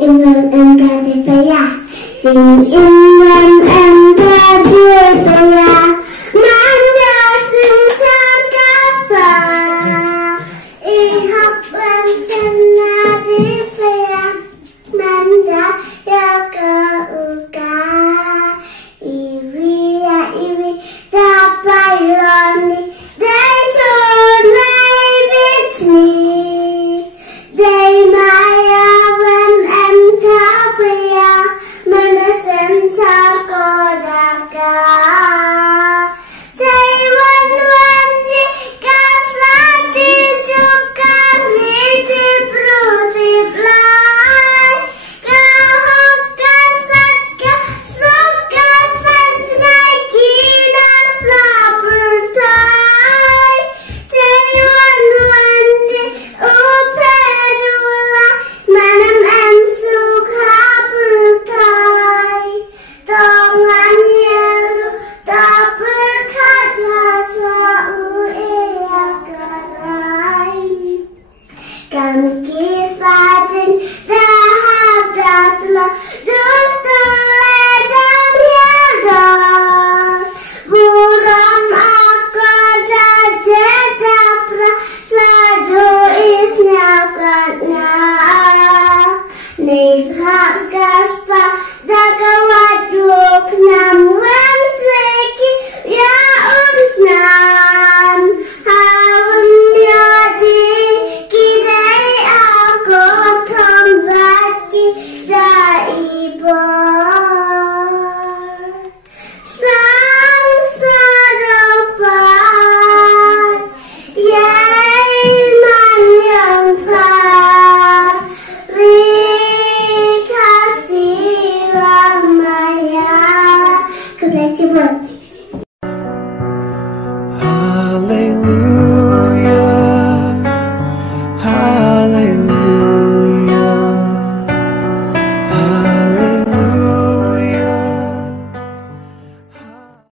Imam MKTP ya. Sing Imam MKTP ya. Manda sing sakapa. Ihap bencana di ya. Manda ya ke uka. Iwi ya iwi dapat loni. They told my bit me. They maya when entapaya menesan takodaka. Say one di kasati tukang hitip rutip lai. Kahak kasat ka suka santai kinas lapertai. Say one di uperula manam en suka bertai. Tongan yalu tak berkata suau eakarai. Kami kisatin dahab datlah dusta ledang yadas. Buram aku dajedapra sadu isnya katna. Nishak gaspa dagawaduk namwan sweki ya unsnam. Haun yadi kidai aku tambaki daibar. Sang sadapat yai man yang kasih lamanya. Kebetulan